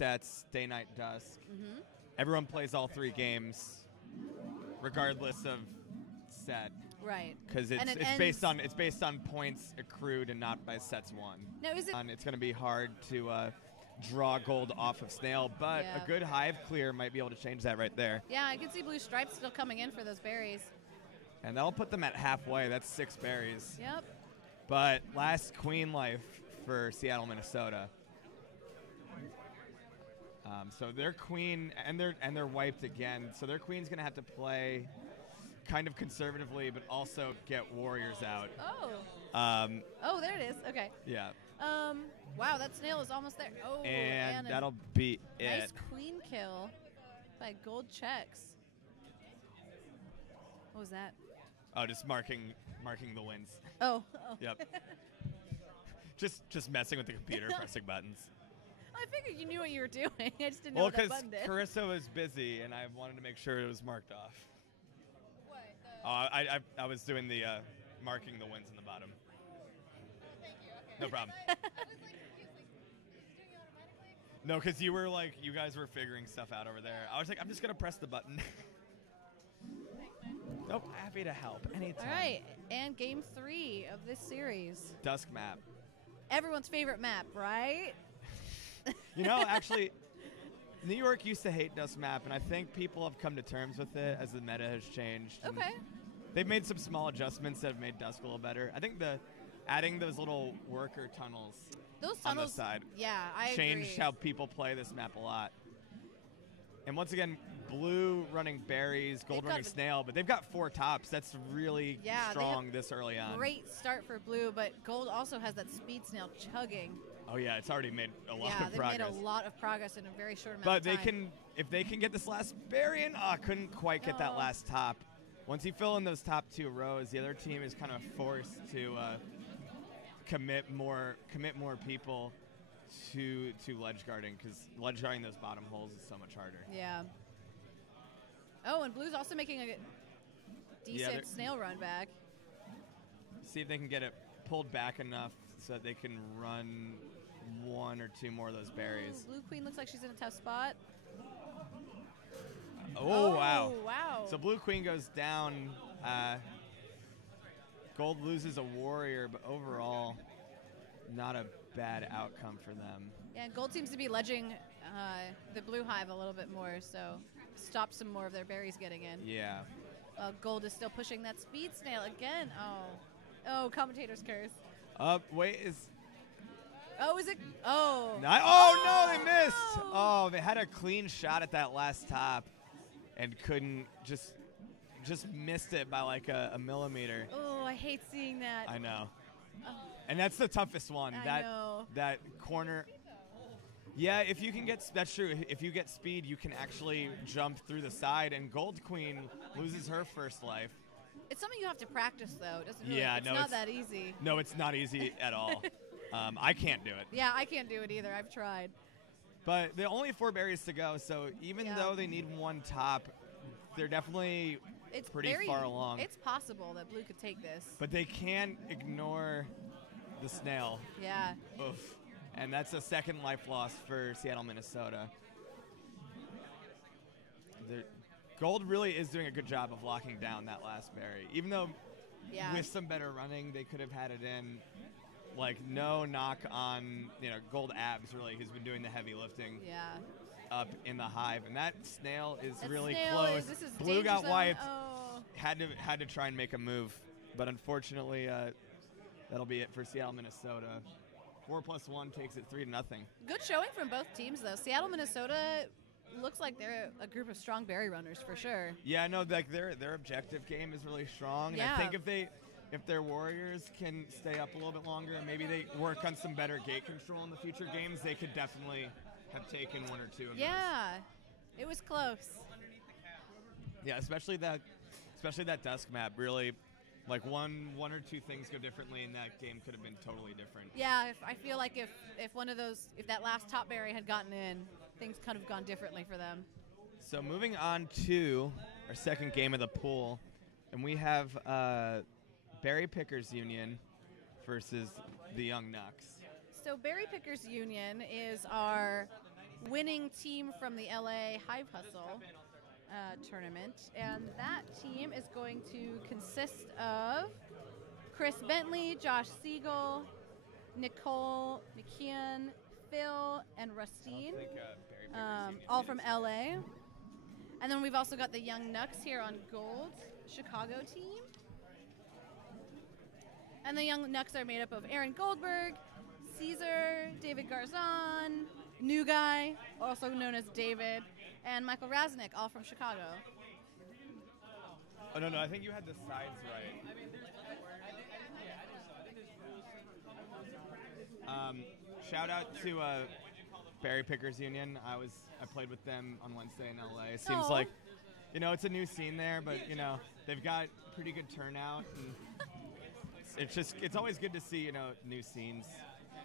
sets, day, night, dusk. Mm-hmm. Everyone plays all 3 games, regardless of set. Right. Because And it it's based on points accrued and not by sets won. Now, is it? And it's going to be hard to draw gold off of Snail, but Yeah. a good hive clear might be able to change that right there. Yeah, I can see blue stripes still coming in for those berries. And that'll put them at halfway. That's 6 berries. Yep. But last queen life for Seattle, Minnesota. So their queen, and they're wiped again. So their queen's going to have to play kind of conservatively, but also get warriors out. Oh. Oh, there it is. Okay. Yeah. Wow, that snail is almost there. Oh, And a that'll be it. nice queen kill by gold checks. What was that? Oh, just marking the wins. Oh. Yep. just messing with the computer, pressing buttons. I figured you knew what you were doing. I just didn't know Well, what that because button did. Carissa was busy, and I wanted to make sure it was marked off. What? I was doing the marking the wins in the bottom. Thank you. Okay. No problem. I was like confused. Like, is it doing it automatically? No, because you guys were figuring stuff out over there. I was like, I'm just gonna press the button. Nope, happy to help anytime. All right, and game 3 of this series. Dusk map. Everyone's favorite map, right? You know, actually, New York used to hate Dusk map, and I think people have come to terms with it as the meta has changed. And Okay. they've made some small adjustments that have made Dusk a little better. I think adding those little worker tunnels Those on tunnels. the side Yeah, I changed agree. how people play this map a lot. And once again, blue running berries, gold They've got running the- snail, but they've got 4 tops. That's really Yeah, they have strong this early on. Great start for blue, but gold also has that speed snail chugging. Oh yeah, it's already made a lot Yeah, of they've progress. made a lot of progress in a very short amount But of they time. if they can get this last berry in, couldn't quite get that No. last top. Once you fill in those top 2 rows, the other team is kind of forced to commit more people to ledge guarding, because ledge guarding those bottom holes is so much harder. Yeah. Oh, and blue's also making a decent they're- snail run back. See if they can get it pulled back enough so that they can run 1 or 2 more of those berries. Ooh, blue queen looks like she's in a tough spot. Oh, wow. Wow. So blue queen goes down. Gold loses a warrior, but overall, not a bad outcome for them. Yeah, and gold seems to be ledging the blue hive a little bit more, so stop some more of their berries getting in. Yeah. Gold is still pushing that speed snail again. Oh, commentator's curse. Wait, is... Oh, is it? Oh. No, they missed! Oh, they had a clean shot at that last top and couldn't, just missed it by like a millimeter. Oh, I hate seeing that. I know. Oh, And that's the toughest one. I know. That corner. Yeah, if you can that's true. If you get speed, you can actually jump through the side, and Gold Queen loses her first life. It's something you have to practice, though. It doesn't really, Yeah, it's no, not it's- that easy. No, it's not easy at all. I can't do it. Yeah, I can't do it either. I've tried. But there are only 4 berries to go, so even Yeah. though they need 1 top, they're definitely It's pretty very, far along. It's possible that blue could take this. But they can't ignore the snail. Yeah. Oof. And that's a second life loss for Seattle, Minnesota. Gold really is doing a good job of locking down that last berry. Even though Yeah. with some better running, they could have had it in. Like, no knock on, Gold Abs, really, who's been doing the heavy lifting Yeah. up in the hive. And that snail is That really snail close. this is Blue danger got zone. wiped. Oh. Had to try and make a move. But unfortunately, that'll be it for Seattle, Minnesota. 4+1 takes it 3-0. Good showing from both teams, though. Seattle, Minnesota looks like they're a group of strong berry runners for sure. Yeah, no, like their objective game is really strong. And Yeah. I think if their warriors can stay up a little bit longer and maybe they work on some better gate control in the future games, they could definitely have taken 1 or 2 of Yeah. It was close. those. Yeah, especially that dusk map. Really, like one or 2 things go differently, and that game could have been totally different. Yeah, I feel like if one of those, if that last top berry had gotten in, things could have gone differently for them. So moving on to our second game of the pool, and we have Berry Pickers Union versus the Young Nucks. So Berry Pickers Union is our winning team from the LA Hive Hustle tournament, and that team is going to consist of Chris Bentley, Josh Siegel, Nicole McKeon, Phil, and Rustine, all from LA. And then we've also got the Young Nucks here on gold, Chicago team. And the Young Nucks are made up of Aaron Goldberg, Caesar, David Garzon, New Guy, also known as David, and Michael Raznick, all from Chicago. Oh, no, I think you had the sides right. Shout out to Berry Pickers Union. I played with them on Wednesday in LA. It seems like, it's a new scene there, but they've got pretty good turnout, and it's always good to see new scenes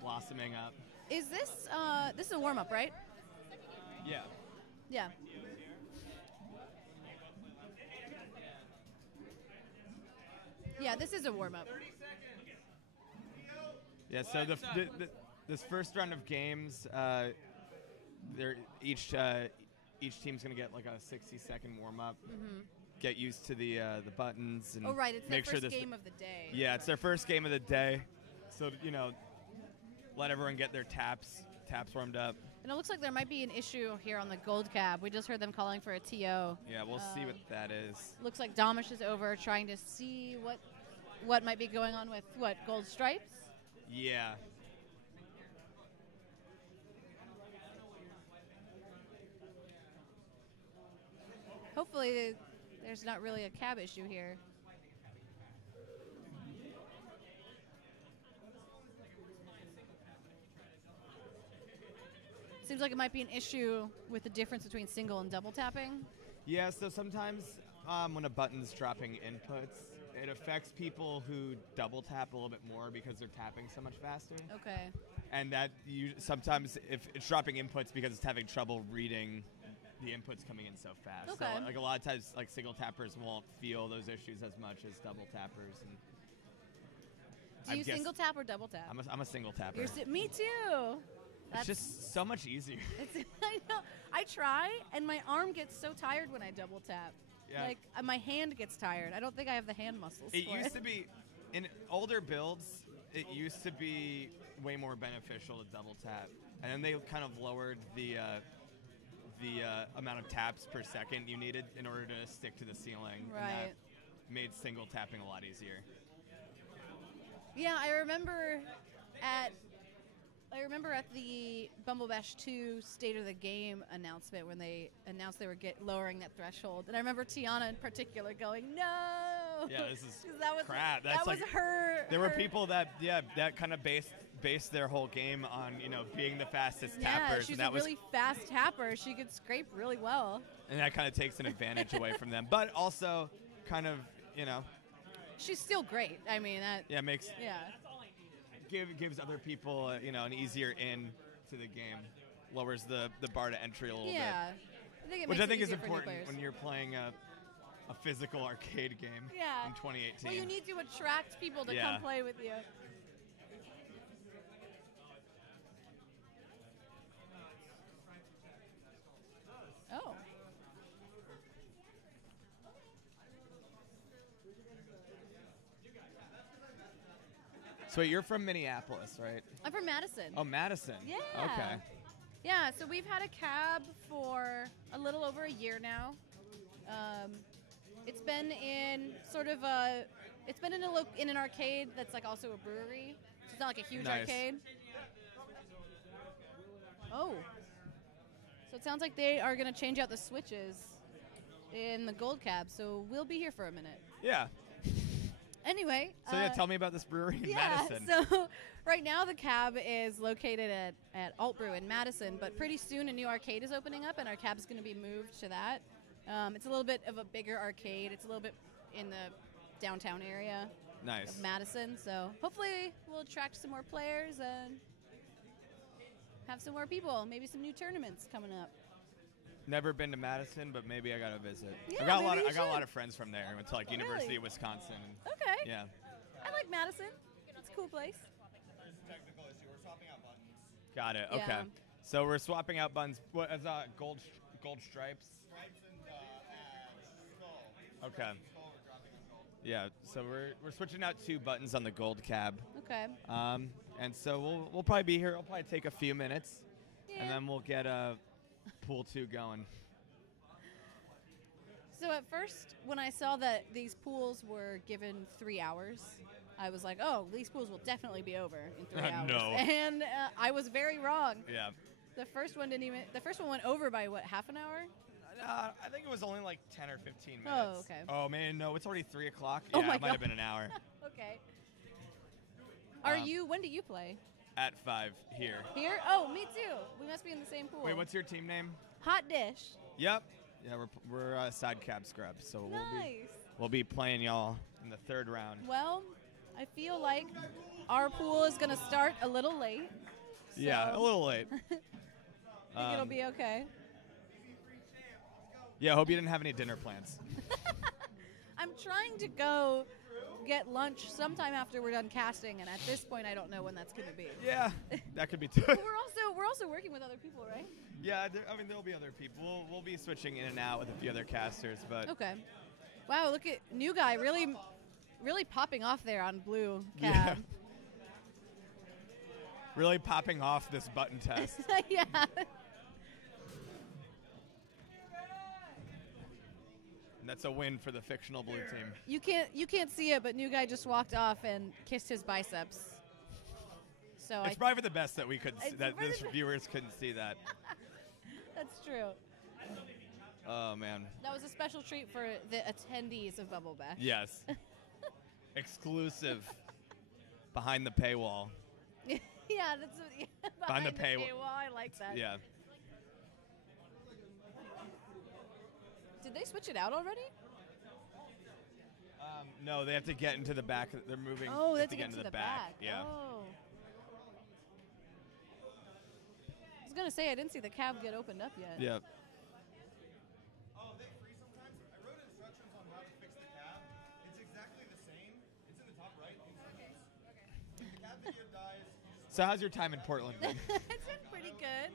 blossoming up. Is this this is a warm up, right? Yeah. Yeah. Yeah, this is a warm up. Yeah, so this first round of games, each team's gonna get like a 60-second warm up, get used to the buttons, and right, it's make their sure first game of the day. Yeah, it's their first game of the day, so let everyone get their taps warmed up. And it looks like there might be an issue here on the Gold Cab. We just heard them calling for a TO. Yeah, we'll see what that is. Looks like Domish is over trying to see what might be going on with Gold Stripes. Yeah. Hopefully there's not really a cab issue here. Seems like it might be an issue with the difference between single and double tapping. Yeah, so sometimes when a button's dropping inputs, it affects people who double tap a little bit more because they're tapping so much faster. Okay. And that sometimes if it's dropping inputs because it's having trouble reading the inputs coming in so fast. Okay. So like a lot of times like single tappers won't feel those issues as much as double tappers. And do you single tap or double tap? I'm a single tapper. Me too. It's just so much easier. I know. I try, and my arm gets so tired when I double tap. Yeah. Like, my hand gets tired. I don't think I have the hand muscles for it. It used to be, in older builds, it used to be way more beneficial to double tap. And then they kind of lowered the amount of taps per second you needed in order to stick to the ceiling. Right. And that made single tapping a lot easier. Yeah, I remember at the Bumble Bash 2 State of the Game announcement when they announced they were lowering that threshold. And I remember Tiana in particular going, no! Yeah, this is That crap. That's was her. There were people that kind of based their whole game on, being the fastest tappers. Yeah, she's and a really fast tapper. She could scrape really well. And that kind of takes an advantage away from them. But also kind of, She's still great. I mean, that... Yeah, makes... Yeah. Gives other people, an easier in to the game. Lowers the bar to entry a little bit. Yeah. Which I think is important when you're playing a physical arcade game in 2018. Well, you need to attract people to come play with you. Oh. So you're from Minneapolis, right? I'm from Madison. Oh, Madison. Yeah. Okay. Yeah, so we've had a cab for a little over a year now. It's been in in an arcade that's like also a brewery. So it's not like a huge arcade. Oh. So it sounds like they are going to change out the switches in the Gold Cab, so we'll be here for a minute. Yeah. Anyway. So tell me about this brewery in Madison. So right now the cab is located at Alt Brew in Madison, but pretty soon a new arcade is opening up, and our cab's going to be moved to that. It's a little bit of a bigger arcade. It's a little bit in the downtown area of Madison, so hopefully we'll attract some more players and have some more people, maybe some new tournaments coming up. Never been to Madison, but maybe I gotta visit. Yeah, I got a lot of friends from there. I went to University of Wisconsin. Okay. Yeah. I like Madison. It's a cool place. Got it. Okay. Yeah. So we're swapping out buttons. What is gold stripes? Stripes and skull. Okay. Skull we're dropping on gold. Yeah. So we're switching out 2 buttons on the gold cab. Okay. And so we'll probably be here. It'll probably take a few minutes, Yeah. and then we'll get pool 2 going. So at first, when I saw that these pools were given 3 hours, I was like, "Oh, these pools will definitely be over in 3 hours." No. And I was very wrong. Yeah. The first one didn't even. The first one went over by what, half an hour? I think it was only like 10 or 15 minutes. Oh, okay. Oh man, no, it's already 3 o'clock. Oh Yeah, my it might have God. been an hour. Okay. Are Um, you? When do you play? At 5 here. Here? Oh, me too. We must be in the same pool. Wait, what's your team name? Hot Dish? Yep. Yeah, we're side cab scrubs, so Nice. we'll be playing y'all in the 3rd round. Well, I feel like our pool is going to start a little late. Yeah, so a little late. I think it'll be okay. Yeah, I hope you didn't have any dinner plans. I'm trying to go get lunch sometime after we're done casting, and at this point, I don't know when that's going to be. Yeah, that could be too. We're also working with other people, right? Yeah, there'll be other people. We'll be switching in and out with a few other casters, but Okay. Wow, look at new guy really popping off there on blue Yeah. cab. really popping off this button test. Yeah. And that's a win for the fictional blue team. You can't see it, but new guy just walked off and kissed his biceps. So It's probably for the best that we could It's that for this the- viewers couldn't see that. that's true. Oh man. That was a special treat for the attendees of Bubble Bash. Yes. Exclusive. Behind the paywall. Yeah, that's Behind behind the the paywall. paywall. I like that. Yeah. Did they switch it out already? No, they have to get into the back. They're moving. Oh, they they have have to get into into the back. Yeah. Oh. I was gonna say I didn't see the cab get opened up yet. Yeah. Oh, they free sometimes? I wrote instructions on how to fix the cab. It's exactly the same. It's in the top right. If the cab video dies, So how's your time in Portland been? It's been pretty good.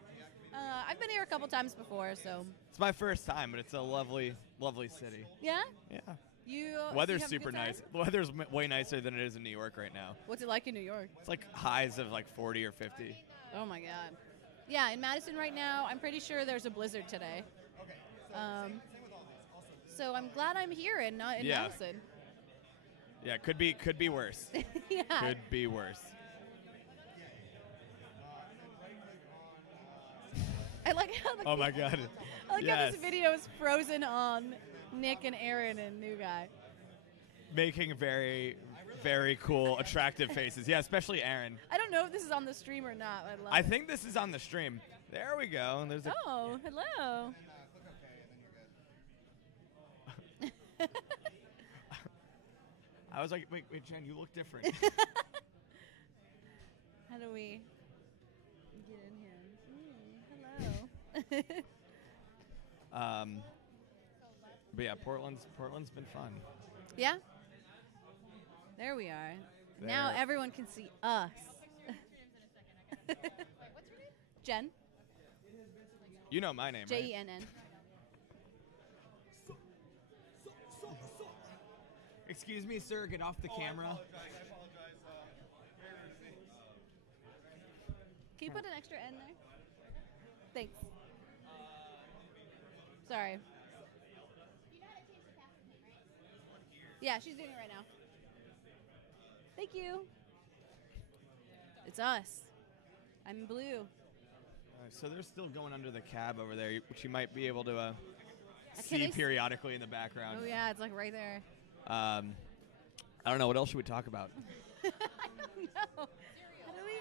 I've been here a couple times before, so It's my first time, but it's a lovely, lovely city. yeah. Yeah. You Weather's you have a super good time? nice. The weather's way nicer than it is in New York right now. What's it like in New York? It's like highs of like 40 or 50. Oh my God. Yeah, in Madison right now, I'm pretty sure there's a blizzard today. okay. So Um, same with all these. Also, so I'm glad I'm here and not in Yeah. Madison. Yeah, could be worse. Yeah. Could be worse. I like how the Oh my God. I like how Yes. this video is frozen on Nick and Aaron and new guy. Making very, very cool, attractive faces. Yeah, especially Aaron. I don't know if this is on the stream or not. I love I it. think this is on the stream. There we go. And there's a Oh, hello. click OK and then you're good. I was like, wait, Jen, you look different. How do we get in here? Hello. But yeah, Portland's been fun. Yeah? There we are. Now There. everyone can see us. Jen? You know my name, right? Jenn. Excuse me, sir. Get off the camera. I apologize. Very easy. Can you put an extra N there? Thanks. Sorry. Yeah, she's doing it right now. Thank you. It's us. I'm blue. So they're still going under the cab over there, which you might be able to Can see they periodically in the background. Oh yeah, it's like right there. I don't know. What else should we talk about? I don't know. How do we?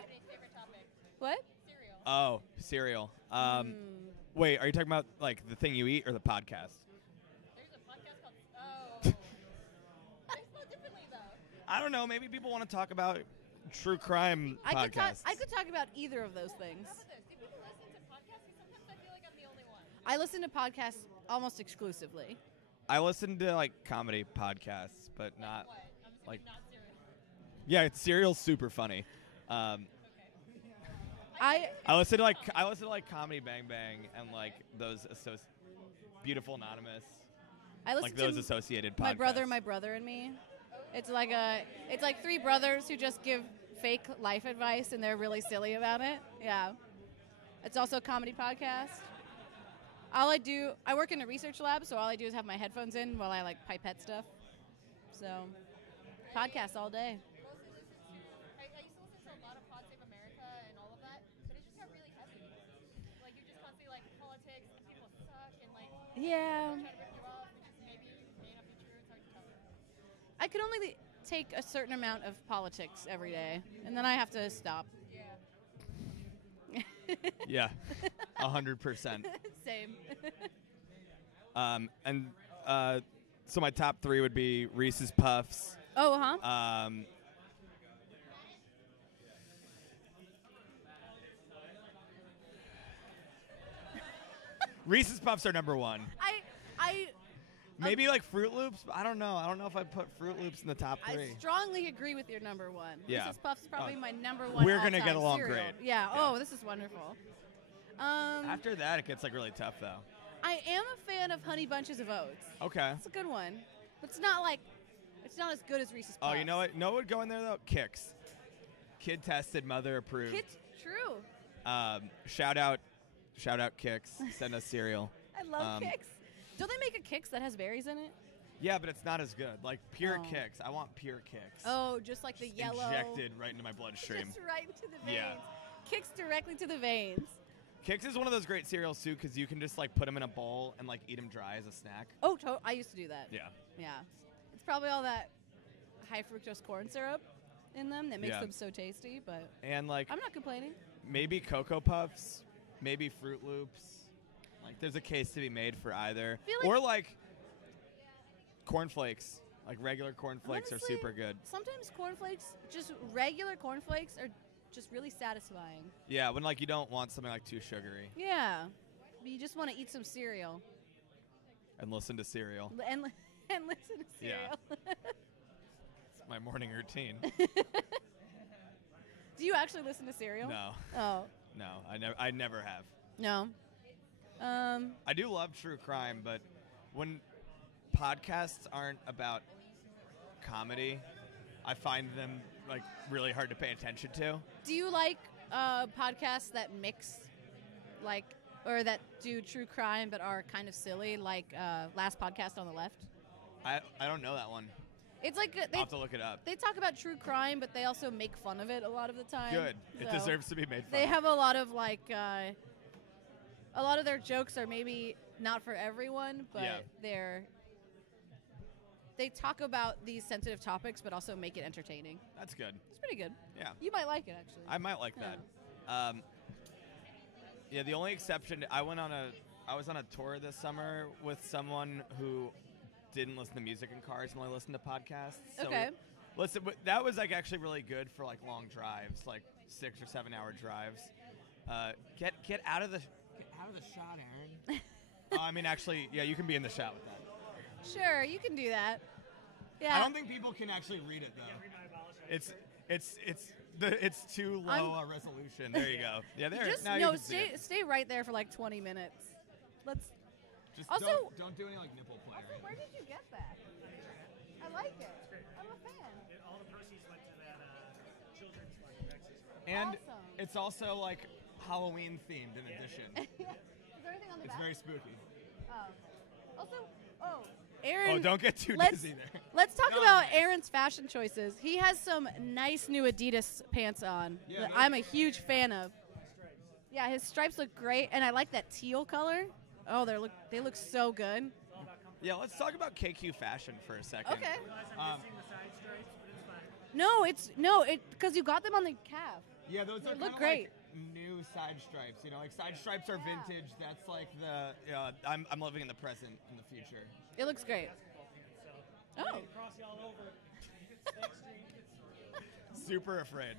What? Oh, cereal. Hmm. Wait, are you talking about like the thing you eat or the podcast? There's a podcast called they spell differently though. I don't know. Maybe people want to talk about true crime podcasts. I could talk about either of those things. How about this? Do people listen to podcasts? 'Cause sometimes I feel like I'm the only one. I listen to podcasts almost exclusively. I listen to like comedy podcasts, but not What? I'm assuming like. not serious. Yeah, cereal's super funny. I I listen to like Comedy Bang Bang and like those Beautiful Anonymous, I listen like those to associated podcasts. My brother and me. It's like three brothers who just give fake life advice and they're really silly about it. Yeah. It's also a comedy podcast. I work in a research lab, so all I do is have my headphones in while I like pipette stuff. So, podcasts all day. I used to listen to a lot of Pod Save America and all of that, but it just got really heavy. Like you're just constantly like politics and people suck and like Yeah. trying to rip you off, which is maybe may not be true. It's hard to tell. I can only take a certain amount of politics every day, and then I have to stop. Yeah, 100%. Same. So my top 3 would be Reese's Puffs. Oh, huh? Reese's Puffs are number 1. I Maybe like Fruit Loops. But I don't know. I don't know if I put Fruit Loops in the top 3. strongly agree with your number one. Yeah. Reese's Puffs is probably my number one. We're gonna all-time get along cereal. great. Yeah. Yeah. Oh, this is wonderful. After that, it gets like really tough though. I am a fan of Honey Bunches of Oats. Okay. It's a good one, but it's not as good as Reese's Puffs. Oh, you know what? No, would go in there though. Kix. Kid tested, mother approved. True. Shout out Kix. Send us cereal. I love Kix. Don't they make a Kix that has berries in it? Yeah, but it's not as good. Like pure Oh. Kix. I want pure Kix. Oh, just like the Just yellow. injected right into my bloodstream. Just right into the veins. Yeah. Kicks directly to the veins. Kix is one of those great cereals too, because you can just like put them in a bowl and like eat them dry as a snack. Oh, I used to do that. Yeah. Yeah. It's probably all that high fructose corn syrup in them that makes Yeah. them so tasty, but And like I'm not complaining. maybe Cocoa Puffs, maybe Fruit Loops. Like there's a case to be made for either. Feel like- Or like cornflakes. Like regular cornflakes are Honestly, super good. Sometimes cornflakes, just regular cornflakes, are just really satisfying. Yeah, when like you don't want something like too sugary. Yeah. But you just want to eat some cereal And listen to cereal. and listen to Yeah. cereal. It's my morning routine. Do you actually listen to cereal? No. Oh, No, I never have. no. I do love true crime, but when podcasts aren't about comedy, I find them like really hard to pay attention to. Do you like podcasts that mix, like, or that do true crime but are kind of silly, like Last Podcast on the Left? I don't know that one. It's like I'll have to look it up. they talk about true crime, but they also make fun of it a lot of the time. Good. It So deserves to be made fun They of. have a lot of like, a lot of their jokes are maybe not for everyone, but Yeah. they talk about these sensitive topics, but also make it entertaining. That's good. It's pretty good. Yeah. You might like it actually. I might like that. Yeah, the only exception, I was on a tour this summer with someone who didn't listen to music in cars and only listened to podcasts. So Okay. that was like actually really good for like long drives, like 6 or 7 hour drives. Get out of the shot, Aaron. I mean, actually, yeah, you can be in the shot with that. Sure, you can do that. Yeah. I don't think people can actually read it though. It's too low a resolution. There you go. Yeah, there. Just now you no, can see it. stay right there for like 20 minutes. Let's. Just Also- don't do any like nipple play. Also, where did you get that? I like it. I'm a fan. All the proceeds went to that children's fund. And Awesome. it's also like Halloween themed in addition. Is there anything on the It's back? very spooky. Also, Aaron. Oh, don't get too let's- dizzy there. Let's talk No. about Aaron's fashion choices. He has some nice new Adidas pants on Yeah, that no- I'm a huge fan of. Yeah, his stripes look great, and I like that teal color. Oh, they look so good. Yeah, let's talk about KQ fashion for a second. Okay. Um, No, because you got them on the calf. yeah, those They are look kinda great. like new side stripes. You know, like side stripes are Yeah. vintage. That's like the. I'm living in the present and the future. It looks great. Oh, Cross y'all over. Super afraid.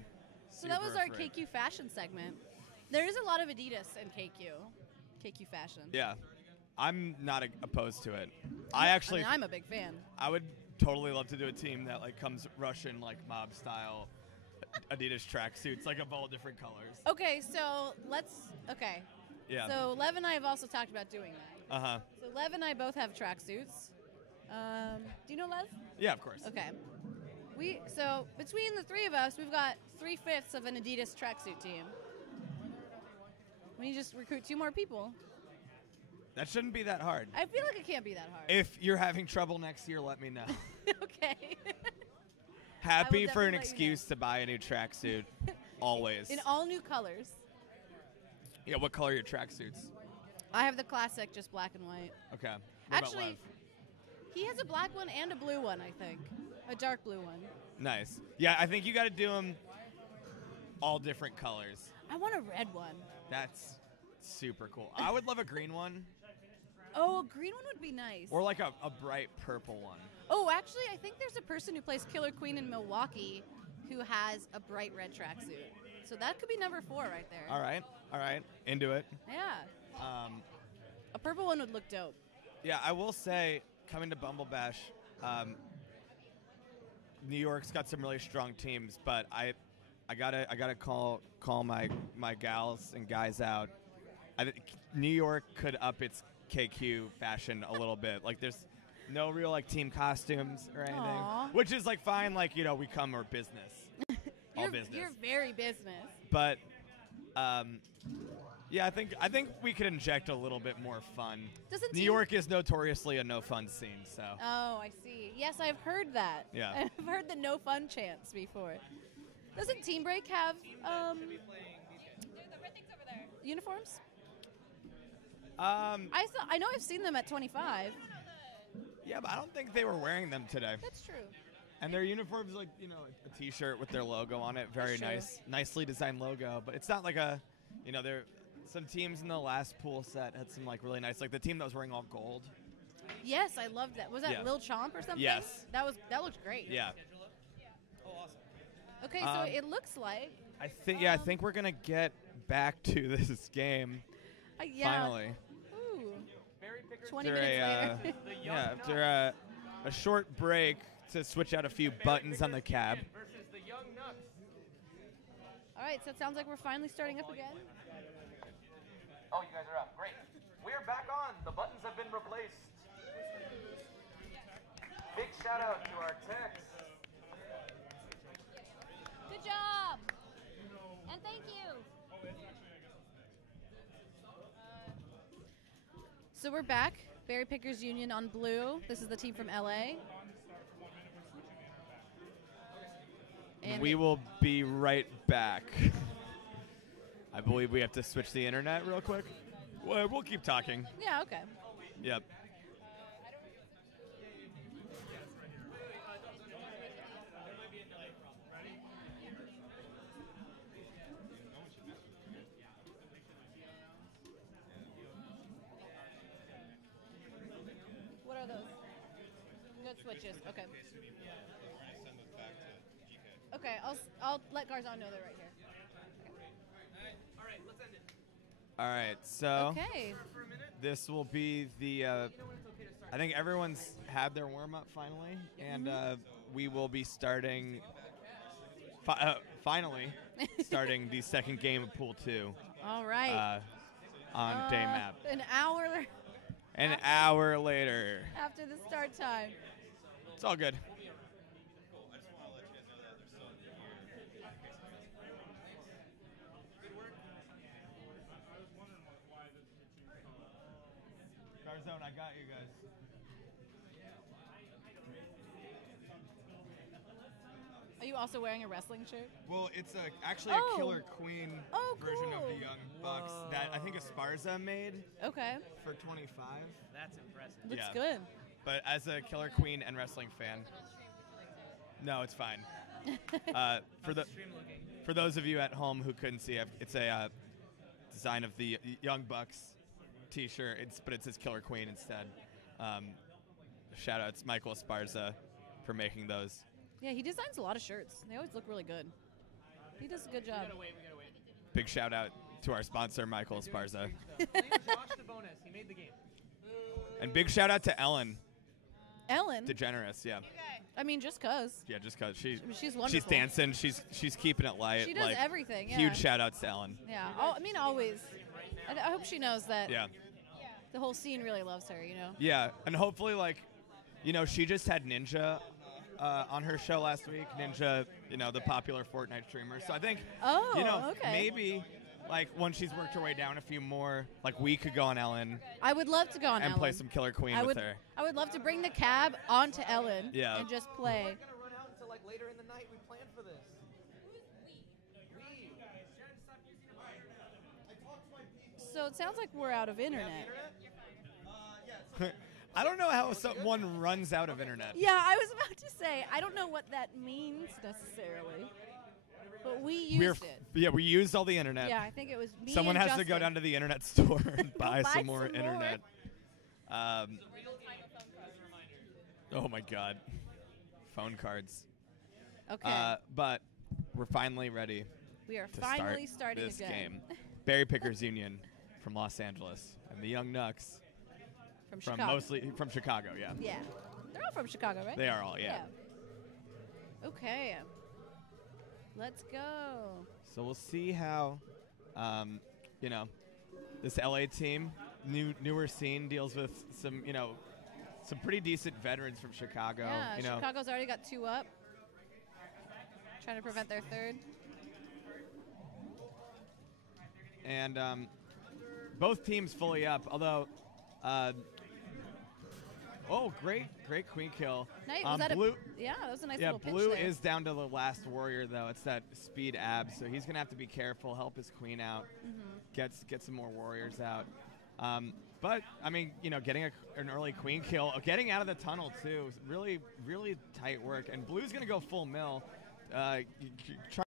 so that was our Super afraid. KQ fashion segment. There is a lot of Adidas in KQ fashion. Yeah, I'm not opposed to it. I'm a big fan. I would totally love to do a team that like comes Russian like mob style Adidas tracksuits, like of all different colors. Okay, so okay. Yeah. So Lev and I have also talked about doing that. Uh huh. So Lev and I both have tracksuits. Do you know Lev? Yeah, of course. Okay. So between the three of us, we've got 3/5 of an Adidas tracksuit team. We just recruit 2 more people. That shouldn't be that hard. I feel like it can't be that hard. If you're having trouble next year, let me know. Okay. Happy for an definitely let you know. excuse to buy a new tracksuit. Always. In all new colors. Yeah, what color are your tracksuits? I have the classic, just black and white. Okay. What Actually, about Lev? he has a black one and a blue one, I think. A dark blue one. Nice. Yeah, I think you got to do them all different colors. I want a red one. That's super cool. I would love a green one Oh, a green one would be nice. or like a bright purple one. Oh, actually, I think there's a person who plays Killer Queen in Milwaukee who has a bright red tracksuit. So that could be number 4 right there. All right. Into it. Yeah. Um, A purple one would look dope. yeah, I will say, coming to Bumble Bash, New York's got some really strong teams, but I gotta call my gals and guys out. I think New York could up its KQ fashion a little bit. Like there's no real like team costumes or anything, Aw. which is like fine. Like we come our business, all business. You're very business. But yeah, I think we could inject a little bit more fun. Doesn't New team- York is notoriously a no fun scene, so Oh, I see. Yes, I've heard that. Yeah. I've heard the no fun chants before. Doesn't Team Break have uniforms? I know I've seen them at 25. yeah, but I don't think they were wearing them today. That's true. And their uniforms, like a T-shirt with their logo on it, very That's true. nice, nicely designed logo. But it's not like a, there. Some teams in the last pool set had some like really nice, like the team that was wearing all gold. Yes, I loved that. Was that Yeah. Lil Chomp or something? Yes. That looked great. Yeah, Okay, so it looks like I think we're gonna get back to this game yeah. finally. Ooh. 20 After minutes later. after a short break to switch out a few buttons on the cab. All right, so it sounds like we're finally starting up again. Oh, you guys are up. Great. We're back on. The buttons have been replaced. Big shout out to our techs. Good job. And thank you. So we're back. Berry Pickers Union on blue. This is the team from LA. And We will be right back. I believe we have to switch the internet real quick. Well, we'll keep talking. Yeah, okay. Yep. What are those? Good switches. Okay. Okay, I'll let Garzon know they're right here. All right, so Okay. this will be the. I think everyone's had their warm up finally, and we will be starting. Finally, starting the second game of Pool 2 All right. on day map. An hour An hour later, after the start time. it's all good. Garzone, I got you guys. Are you also wearing a wrestling shirt? Well, it's actually Oh. a Killer Queen Oh, version of cool. the Young Bucks that I think Esparza made Okay. for 25. That's impressive. Looks Yeah. good. But as a Killer Queen and wrestling fan, no, it's fine. For the Stream looking. for those of you at home who couldn't see, it's a design of the Young Bucks T-shirt. But it says Killer Queen instead. Shout out to Michael Esparza for making those. Yeah, he designs a lot of shirts. They always look really good. He does a good job. We gotta wait. Big shout out to our sponsor, Michael Esparza. Josh DeBonis. He made the game. And big shout out to Ellen. Ellen. DeGeneres, yeah. I mean, just cause. Yeah, just because She's she's wonderful. dancing, she's keeping it light. She does like, everything. Yeah. Huge shout outs to Ellen. Yeah. I mean, always. I hope she knows that Yeah. the whole scene really loves her. You know. Yeah, and hopefully, like, she just had Ninja on her show last week. Ninja, the popular Fortnite streamer. So I think, Oh, okay. maybe, like, once she's worked her way down a few more, like, we could go on Ellen I would love to go on and Ellen. play some Killer Queen I with would. her. I would love to bring the cab onto Ellen. Yeah. And just play. We're not gonna run out until like later in the night. We planned for this. So it sounds like we're out of internet. I don't know how someone runs out of internet. Yeah, I was about to say I don't know what that means necessarily, but we used it. Yeah, we used all the internet. Yeah, I think it was me. Someone and has to go Justin. down to the internet store and buy buy some more some more. internet. Oh my God, phone cards. Okay. But we're finally ready we are to finally start starting this again. game. Berry Pickers Union from Los Angeles and the Young Knucks From from Chicago. mostly from Chicago. Yeah, Yeah. They're all from Chicago, right? they are all. Yeah. Okay. Let's go. So we'll see how, this LA team, newer scene, deals with some, some pretty decent veterans from Chicago. Yeah, Chicago's already got 2 up. Trying to prevent their third. And both teams fully up. Although, great queen kill. Nice. Was that Blue, yeah, that was a nice yeah, little pitch Blue there. is down to the last warrior though. It's that speed ab, so he's gonna have to be careful, help his queen out, get some more warriors out. But I mean, getting an early queen kill, getting out of the tunnel too, really, really tight work. And Blue's gonna go full mill. Try